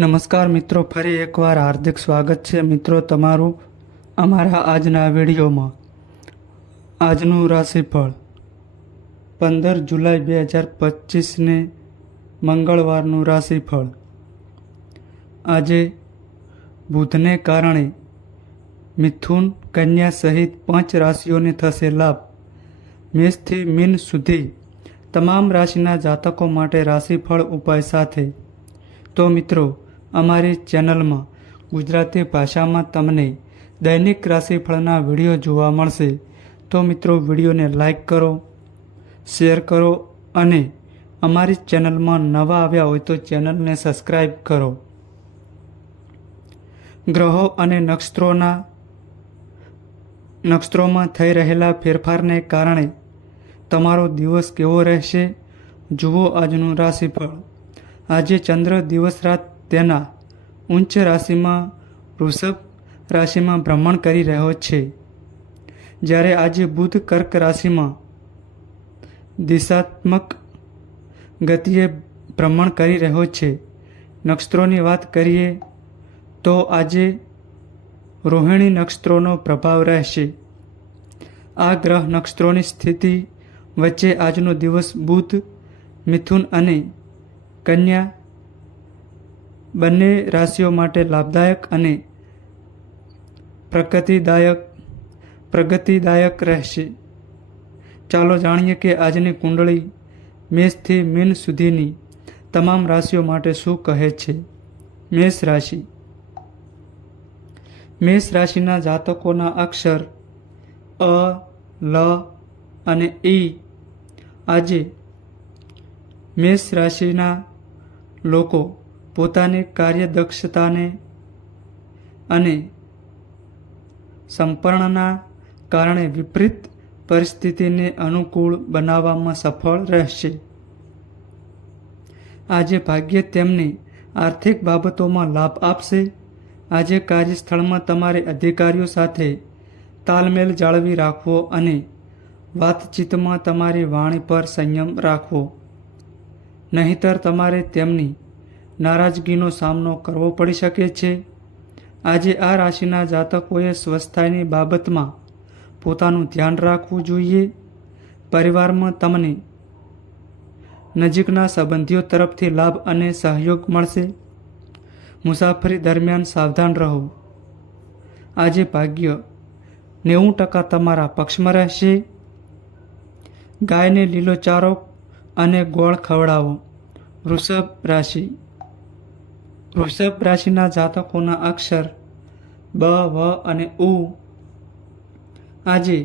નમસ્કાર મિત્રો, ફરી એકવાર હાર્દિક સ્વાગત છે મિત્રો તમારું અમારા આજના વિડીયોમાં. આજનું રાશિફળ 15 જુલાઈ 2025ને મંગળવારનું રાશિફળ. આજે બુધને કારણે મિથુન, કન્યા સહિત 5 રાશિઓને થશે લાભ. મેષથી મીન સુધી તમામ રાશિના જાતકો માટે રાશિફળ ઉપાય સાથે. તો મિત્રો, અમારી ચેનલમાં ગુજરાતી ભાષામાં તમને દૈનિક રાશિફળના વિડીયો જોવા મળશે. તો મિત્રો, વિડીયોને લાઈક કરો, શેર કરો અને અમારી ચેનલમાં નવા આવ્યા હોય તો ચેનલને સબસ્ક્રાઈબ કરો. ગ્રહો અને નક્ષત્રોમાં થઈ રહેલા ફેરફારને કારણે તમારો દિવસ કેવો રહેશે, જુઓ આજનું રાશિફળ. આજે ચંદ્ર દિવસ રાત તેના ઉચ્ચ રાશિમાં વૃષભ રાશિમાં ભ્રમણ કરી રહ્યો છે, જ્યારે આજે બુધ કર્ક રાશિમાં દિશાત્મક ગતિએ ભ્રમણ કરી રહ્યો છે. નક્ષત્રોની વાત કરીએ તો આજે રોહિણી નક્ષત્રોનો પ્રભાવ રહેશે. આ ગ્રહ નક્ષત્રોની સ્થિતિ વચ્ચે આજનો દિવસ બુધ, મિથુન અને કન્યા બંને રાશિઓ માટે લાભદાયક અને પ્રગતિદાયક રહેશે. ચાલો જાણીએ કે આજની કુંડળી મેષથી મીન સુધીની તમામ રાશિઓ માટે શું કહે છે. મેષ રાશિ. મેષ રાશિના જાતકોના અક્ષર અ, લ અને ઈ. આજે મેષ રાશિના લોકો પોતાની કાર્યદક્ષતાને અને સમર્પણના કારણે વિપરીત પરિસ્થિતિને અનુકૂળ બનાવવામાં સફળ રહેશે. આજે ભાગ્ય તેમને આર્થિક બાબતોમાં લાભ આપશે. આજે કાર્યસ્થળમાં તમારે અધિકારીઓ સાથે તાલમેલ જાળવી રાખવો અને વાતચીતમાં તમારી વાણી પર સંયમ રાખવો, નહીંતર તમારે તેમની નારાજગીનો સામનો કરવો પડી શકે છે. આજે આ રાશિના જાતકોએ સ્વાસ્થ્યની બાબતમાં પોતાનું ધ્યાન રાખવું જોઈએ. પરિવારમાં તમને નજીકના સંબંધીઓ તરફથી લાભ અને સહયોગ મળશે. મુસાફરી દરમિયાન સાવધાન રહો. આજે ભાગ્ય 90% તમારા પક્ષમાં રહેશે. ગાયને લીલો ચારો અને ગોળ ખવડાવો. વૃષભ રાશિ. વૃષભ રાશિના જાતકોના અક્ષર બ, વ અને ઉ. આજે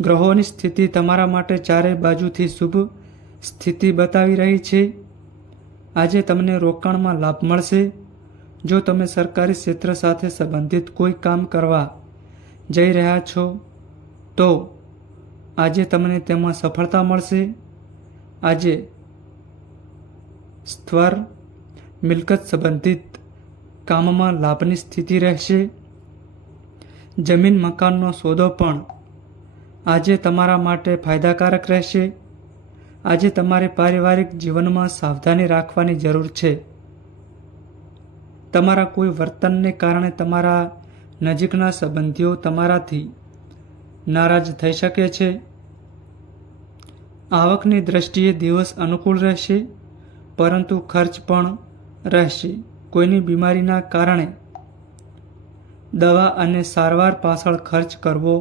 ગ્રહોની સ્થિતિ તમારા માટે ચારે બાજુથી શુભ સ્થિતિ બતાવી રહી છે. આજે તમને રોકાણમાં લાભ મળશે. જો તમે સરકારી ક્ષેત્ર સાથે સંબંધિત કોઈ કામ કરવા જઈ રહ્યા છો તો આજે તમને તેમાં સફળતા મળશે. આજે સ્થળ, મિલકત સંબંધિત કામમાં લાભની સ્થિતિ રહેશે. જમીન મકાનનો સોદો પણ આજે તમારા માટે ફાયદાકારક રહેશે. આજે તમારે પારિવારિક જીવનમાં સાવધાની રાખવાની જરૂર છે. તમારા કોઈ વર્તનને કારણે તમારા નજીકના સંબંધીઓ તમારાથી નારાજ થઈ શકે છે. આવકની દ્રષ્ટિએ દિવસ અનુકૂળ રહેશે, પરંતુ ખર્ચ પણ રહેશે. કોઈની બીમારીના કારણે દવા અને સારવાર પાછળ ખર્ચ કરવો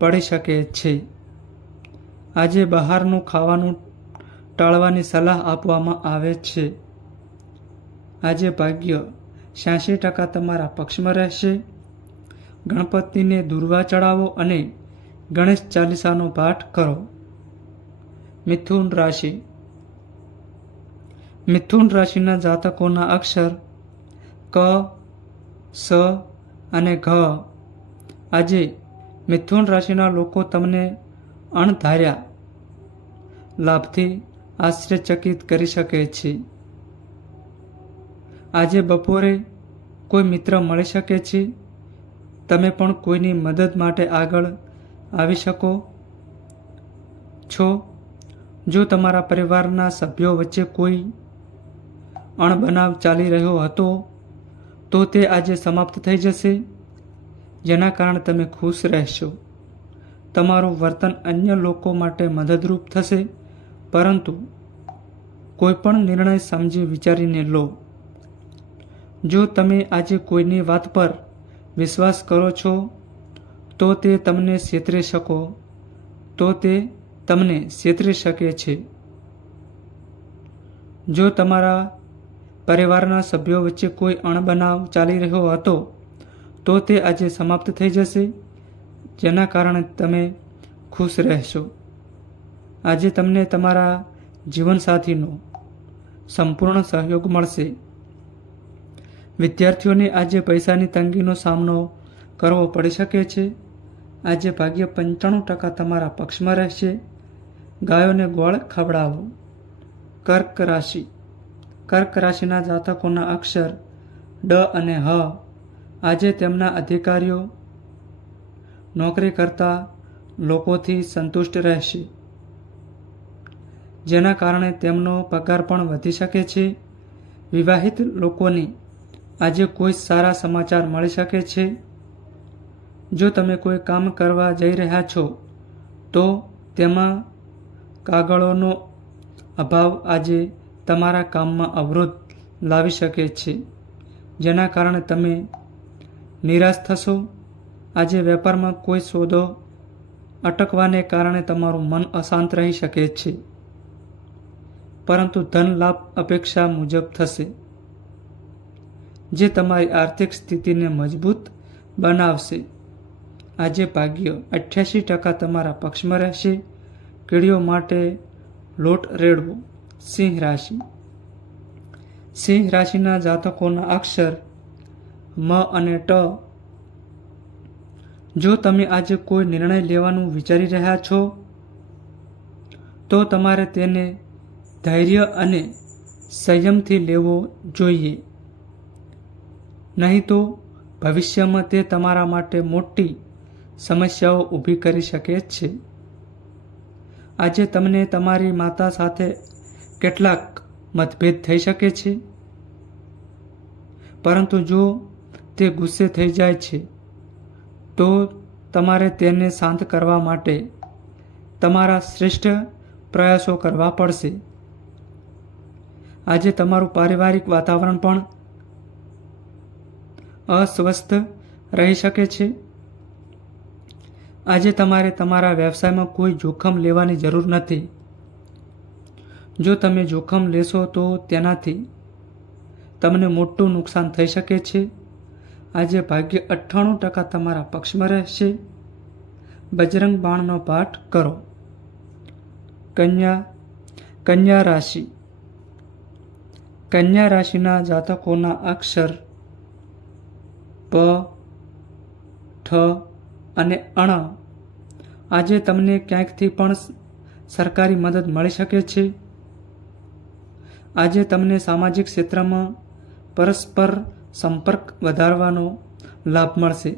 પડી શકે છે. આજે બહારનું ખાવાનું ટાળવાની સલાહ આપવામાં આવે છે. આજે ભાગ્ય 86% તમારા પક્ષમાં રહેશે. ગણપતિને દૂર્વા ચડાવો અને ગણેશ ચાલીસાનો પાઠ કરો. મિથુન રાશિ. મિથુન રાશિના જાતકોના અક્ષર ક, સ અને ઘ. આજે મિથુન રાશિના લોકો તમને અણધાર્યા લાભથી આશ્ચર્યચકિત કરી શકે છે. આજે બપોરે કોઈ મિત્ર મળી શકે છે. તમે પણ કોઈની મદદ માટે આગળ આવી શકો છો. જો તમારા પરિવારના સભ્યો વચ્ચે કોઈ અણબનાવ ચાલી રહ્યો હતો તો તે આજે સમાપ્ત થઈ જશે, જેના કારણે તમે ખુશ રહેશો. તમારું વર્તન અન્ય લોકો માટે મદદરૂપ થશે, પરંતુ કોઈ પણ નિર્ણય સમજી વિચારીને લો. જો તમે આજે કોઈની વાત પર વિશ્વાસ કરો છો તો તે તમને છેતરી શકે છે. જો તમારા પરિવારના સભ્યો વચ્ચે કોઈ અણબનાવ ચાલી રહ્યો હતો તો તે આજે સમાપ્ત થઈ જશે, જેના કારણે તમે ખુશ રહેશો. આજે તમને તમારા જીવનસાથીનો સંપૂર્ણ સહયોગ મળશે. વિદ્યાર્થીઓને આજે પૈસાની તંગીનો સામનો કરવો પડી શકે છે. આજે ભાગ્ય 95% તમારા પક્ષમાં રહેશે. ગાયોને ગોળ ખવડાવો. કર્ક રાશિ. કર્ક રાશિના જાતકોના અક્ષર ડ અને હ. આજે તેમના અધિકારીઓ નોકરી કરતા લોકોથી સંતુષ્ટ રહેશે, જેના કારણે તેમનો પગાર પણ વધી શકે છે. વિવાહિત લોકોને આજે કોઈ સારા સમાચાર મળી શકે છે. જો તમે કોઈ કામ કરવા જઈ રહ્યા છો તો તેમાં કાગળોનો અભાવ આજે તમારા કામમાં અવરોધ લાવી શકે છે, જેના કારણે તમે નિરાશ થશો. આજે વેપારમાં કોઈ સોદો અટકવાને કારણે તમારું મન અશાંત રહી શકે છે, પરંતુ ધન લાભ અપેક્ષા મુજબ થશે, જે તમારી આર્થિક સ્થિતિને મજબૂત બનાવશે. આજે ભાગ્ય 88% તમારા પક્ષમાં રહેશે. કીડીઓ માટે લોટ રેડવો. સિંહ રાશિ. સિંહ રાશિના જાતકોના અક્ષર મ અને ટ. જો તમે આજે કોઈ નિર્ણય લેવાનું વિચારી રહ્યા છો તો તમારે તેને ધૈર્ય અને સંયમથી લેવો જોઈએ, નહીં તો ભવિષ્યમાં તે તમારા માટે મોટી સમસ્યાઓ ઊભી કરી શકે છે. આજે તમને તમારી માતા સાથે કેટલાક મતભેદ થઈ શકે છે, પરંતુ જો તે ગુસ્સે થઈ જાય છે તો તમારે તેને શાંત કરવા માટે તમારા શ્રેષ્ઠ પ્રયાસો કરવા પડશે. આજે તમારું પારિવારિક વાતાવરણ પણ અસ્વસ્થ રહી શકે છે. આજે તમારે તમારા વ્યવસાયમાં કોઈ જોખમ લેવાની જરૂર નથી. જો તમે જોખમ લેશો તો તેનાથી તમને મોટું નુકસાન થઈ શકે છે. આજે ભાગ્ય 98% તમારા પક્ષમાં રહેશે. બજરંગ બાણનો પાઠ કરો. કન્યા રાશિ. કન્યા રાશિના જાતકોના અક્ષર પ, ઠ અને અણ. આજે તમને ક્યાંકથી પણ સરકારી મદદ મળી શકે છે. આજે તમને સામાજિક ક્ષેત્રમાં પરસ્પર સંપર્ક વધારવાનો લાભ મળશે,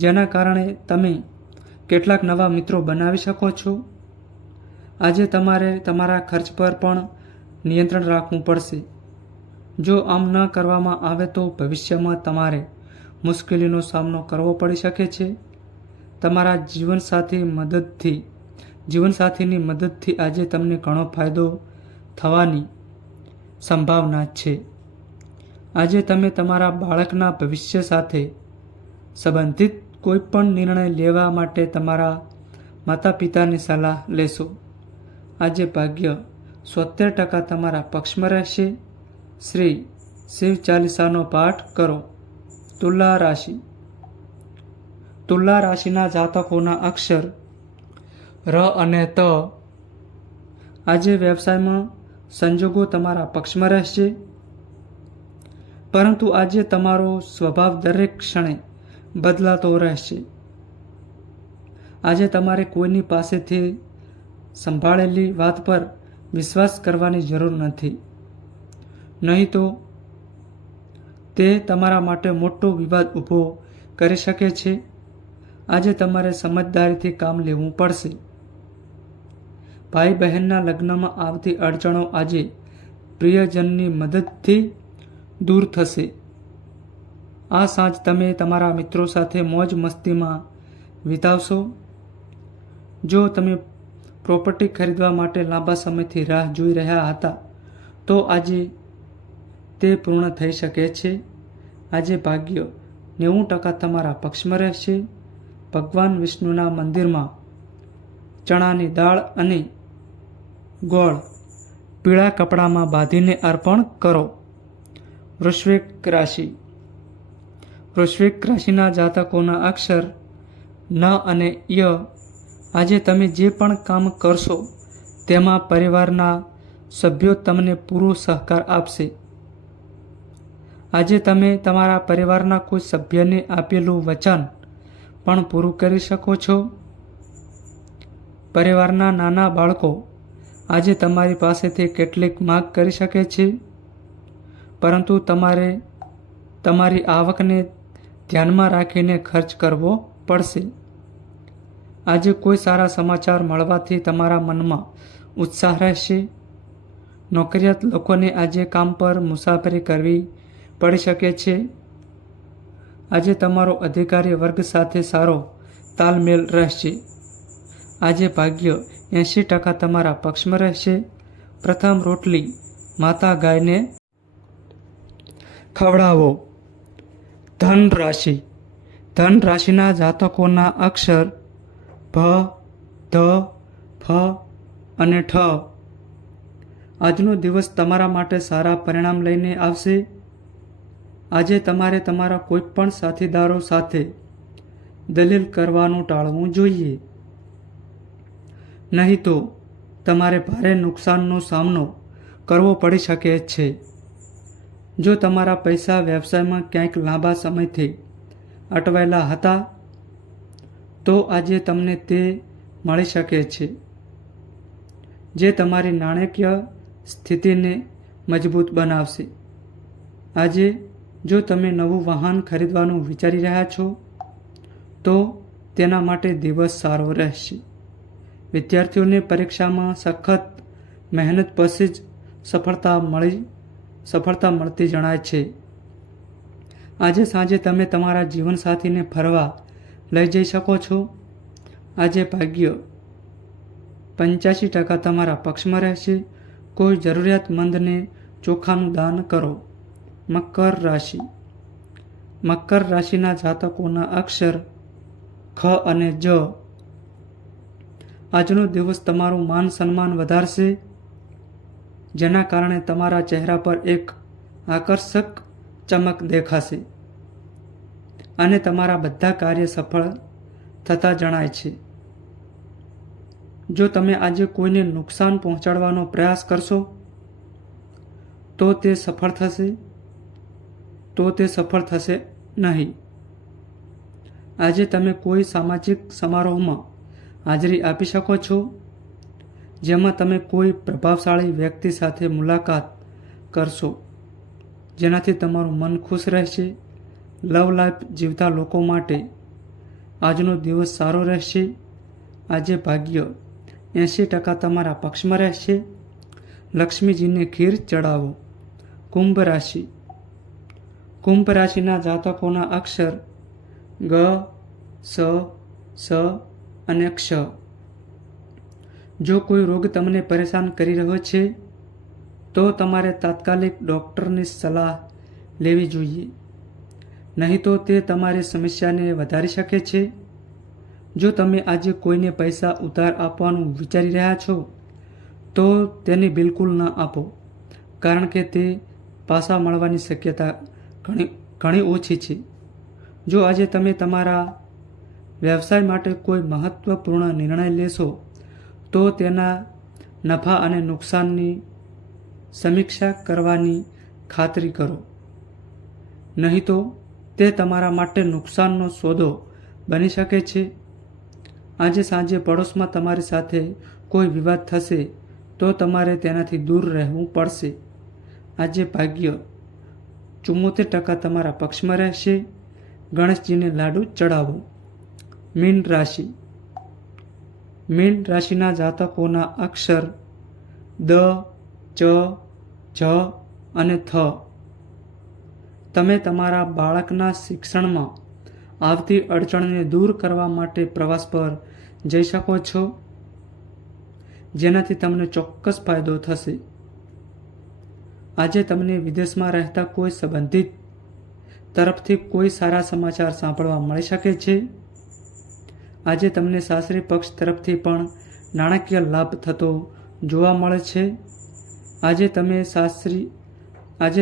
જેના કારણે તમે કેટલાક નવા મિત્રો બનાવી શકો છો. આજે તમારે તમારા ખર્ચ પર પણ નિયંત્રણ રાખવું પડશે. જો આમ ન કરવામાં આવે તો ભવિષ્યમાં તમારે મુશ્કેલીનો સામનો કરવો પડી શકે છે. તમારા જીવનસાથીની મદદથી આજે તમને ઘણો ફાયદો થવાની સંભાવના છે. આજે તમે તમારા બાળકના ભવિષ્ય સાથે સંબંધિત કોઈ પણ નિર્ણય લેવા માટે તમારા માતા પિતાની સલાહ લેશો. આજે ભાગ્ય 70% તમારા પક્ષમાં રહેશે. શ્રી શિવ ચાલીસાનો પાઠ કરો. તુલા રાશિ. તુલા રાશિના જાતકોના અક્ષર ર અને ત. આજે વ્યવસાયમાં સંજોગો તમારા પક્ષમાં રહેશે, પરંતુ આજે તમારો સ્વભાવ દરેક ક્ષણે બદલાતો રહેશે. આજે તમારે કોઈની પાસેથી સંભાળેલી વાત પર વિશ્વાસ કરવાની જરૂર નથી, નહીં તો તે તમારા માટે મોટો વિવાદ ઊભો કરી શકે છે. આજે તમારે સમજદારીથી કામ લેવું પડશે. ભાઈ બહેનના લગ્નમાં આવતી અડચણો આજે પ્રિયજનની મદદથી દૂર થશે. આ સાંજ તમે તમારા મિત્રો સાથે મોજ મસ્તીમાં વિતાવશો. જો તમે પ્રોપર્ટી ખરીદવા માટે લાંબા સમયથી રાહ જોઈ રહ્યા હતા તો આજે તે પૂર્ણ થઈ શકે છે. આજે ભાગ્ય 90% તમારા પક્ષમાં રહેશે. ભગવાન વિષ્ણુના મંદિરમાં ચણાની દાળ અને ગોળ પીળા કપડામાં બાંધીને અર્પણ કરો. વૃશ્ચિક રાશિ. વૃશ્ચિક રાશિના જાતકોના અક્ષર ન અને ય. આજે તમે જે પણ કામ કરશો તેમાં પરિવારના સભ્યો તમને પૂરો સહકાર આપશે. આજે તમે તમારા પરિવારના કોઈ સભ્યને આપેલું વચન પણ પૂરું કરી શકો છો. પરિવારના નાના બાળકો આજે તમારી પાસેથી કેટલીક માંગ કરી શકે છે, પરંતુ તમારે તમારી આવકને ધ્યાનમાં રાખીને ખર્ચ કરવો પડશે. આજે કોઈ સારા સમાચાર મળવાથી તમારા મનમાં ઉત્સાહ રહેશે. નોકરિયાત લોકોને આજે કામ પર મુસાફરી કરવી પડી શકે છે. આજે તમારો અધિકારી વર્ગ સાથે સારો તાલમેલ રહેશે. આજે ભાગ્ય 80% તમારા પક્ષમાં રહેશે. પ્રથમ રોટલી માતા ગાયને ખવડાવો. ધન રાશિ. ધન રાશિના જાતકોના અક્ષર ભ, ધ, ફ અને ઠ. આજનો દિવસ તમારા માટે સારા પરિણામ લઈને આવશે. આજે તમારે તમારા કોઈપણ સાથીદારો સાથે દલીલ કરવાનું ટાળવું જોઈએ, નહીં તો તમારે ભારે નુકસાનનો સામનો કરવો પડી શકે છે. જો તમારા પૈસા વ્યવસાયમાં ક્યાંક લાંબા સમયથી અટવાયેલા હતા તો આજે તમને તે મળી શકે છે, જે તમારી નાણાકીય સ્થિતિને મજબૂત બનાવશે. આજે જો તમે નવું વાહન ખરીદવાનું વિચારી રહ્યા છો તો તેના માટે દિવસ સારો રહેશે. વિદ્યાર્થીઓને પરીક્ષામાં સખત મહેનત પછી જ સફળતા મળતી જણાય છે. આજે સાંજે તમે તમારા જીવનસાથીને ફરવા લઈ જઈ શકો છો. આજે ભાગ્ય 85% તમારા પક્ષમાં રહેશે. કોઈ જરૂરિયાતમંદને ચોખાનું દાન કરો. મકર રાશિ. મકર રાશિના જાતકોના અક્ષર ખ અને જ. આજનો દિવસ તમારું માન સન્માન વધારશે, જેના કારણે તમારા ચહેરા પર એક આકર્ષક ચમક દેખાશે અને તમારા બધા કાર્ય સફળ થતા જણાય છે. જો તમે આજે કોઈને નુકસાન પહોંચાડવાનો પ્રયાસ કરશો તો તે સફળ થશે નહીં. આજે તમે કોઈ સામાજિક સમારોહમાં હાજરી આપી શકો છો, જેમાં તમે કોઈ પ્રભાવશાળી વ્યક્તિ સાથે મુલાકાત કરશો, જેનાથી તમારું મન ખુશ રહેશે. લવ લાઈફ જીવતા લોકો માટે આજનો દિવસ સારો રહેશે. આજે ભાગ્ય 80% તમારા પક્ષમાં રહેશે. લક્ષ્મીજીને ખીર ચડાવો. કુંભ રાશિ. કુંભ રાશિના જાતકોના અક્ષર ગ, સ, સ અને ક્ષ. જો કોઈ રોગ તમને પરેશાન કરી રહ્યો છે તો તમારે તાત્કાલિક ડૉક્ટરની સલાહ લેવી જોઈએ, નહીં તો તે તમારી સમસ્યાને વધારી શકે છે. જો તમે આજે કોઈને પૈસા ઉધાર આપવાનું વિચારી રહ્યા છો તો તેને બિલકુલ ન આપો, કારણ કે તે પાછા મળવાની શક્યતા ઘણી ઓછી છે. જો આજે તમે તમારા વ્યવસાય માટે કોઈ મહત્વપૂર્ણ નિર્ણય લેશો તો તેના નફા અને નુકસાનની સમીક્ષા કરવાની ખાતરી કરો, નહીં તો તે તમારા માટે નુકસાનનો સોદો બની શકે છે. આજે સાંજે પડોશમાં તમારી સાથે કોઈ વિવાદ થશે તો તમારે તેનાથી દૂર રહેવું પડશે. આજે ભાગ્ય 74% તમારા પક્ષમાં રહેશે. ગણેશજીને લાડુ ચડાવો. મીન રાશિ. મીન રાશિના જાતકોના અક્ષર દ, ચ, જ અને થ. તમે તમારા બાળકના શિક્ષણમાં આવતી અડચણને દૂર કરવા માટે પ્રવાસ પર જઈ શકો છો, જેનાથી તમને ચોક્કસ ફાયદો થશે. આજે તમને વિદેશમાં રહેતા કોઈ સંબંધિત તરફથી કોઈ સારા સમાચાર સાંભળવા મળી શકે છે. આજે તમને સાસરી પક્ષ તરફથી પણ નાણાકીય લાભ થતો જોવા મળે છે. આજે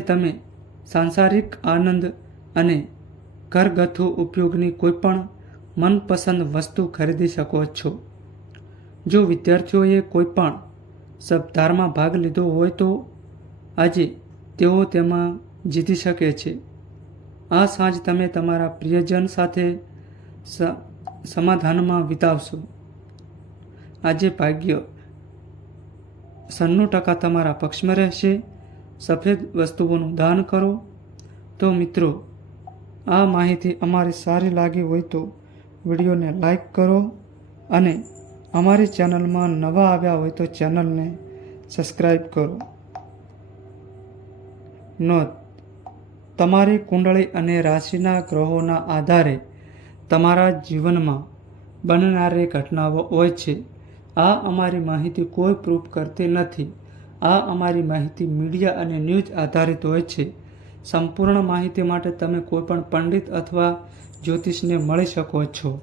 તમે સાંસારિક આનંદ અને ઘરગથ્થુ ઉપયોગની કોઈપણ મનપસંદ વસ્તુ ખરીદી શકો છો. જો વિદ્યાર્થીઓએ કોઈપણ સ્પર્ધામાં ભાગ લીધો હોય તો આજે તેઓ તેમાં જીતી શકે છે. આ સાંજ તમે તમારા પ્રિયજન સાથે સમાધાનમાં વિતાવશો. આજે ભાગ્ય 96% તમારા પક્ષમાં રહેશે. સફેદ વસ્તુઓનું દાન કરો. તો મિત્રો, આ માહિતી અમારી સારી લાગી હોય તો વિડીયોને લાઈક કરો અને અમારી ચેનલમાં નવા આવ્યા હોય તો ચેનલને સબસ્ક્રાઈબ કરો. નોંધ: તમારી કુંડળી અને રાશિના ગ્રહોના આધારે તમારા જીવનમાં બનનારી ઘટનાઓ હોય છે. આ અમારી માહિતી કોઈ પ્રૂફ કરતી નથી. આ અમારી માહિતી મીડિયા અને ન્યૂઝ આધારિત હોય છે. સંપૂર્ણ માહિતી માટે તમે કોઈપણ પંડિત અથવા જ્યોતિષને મળી શકો છો.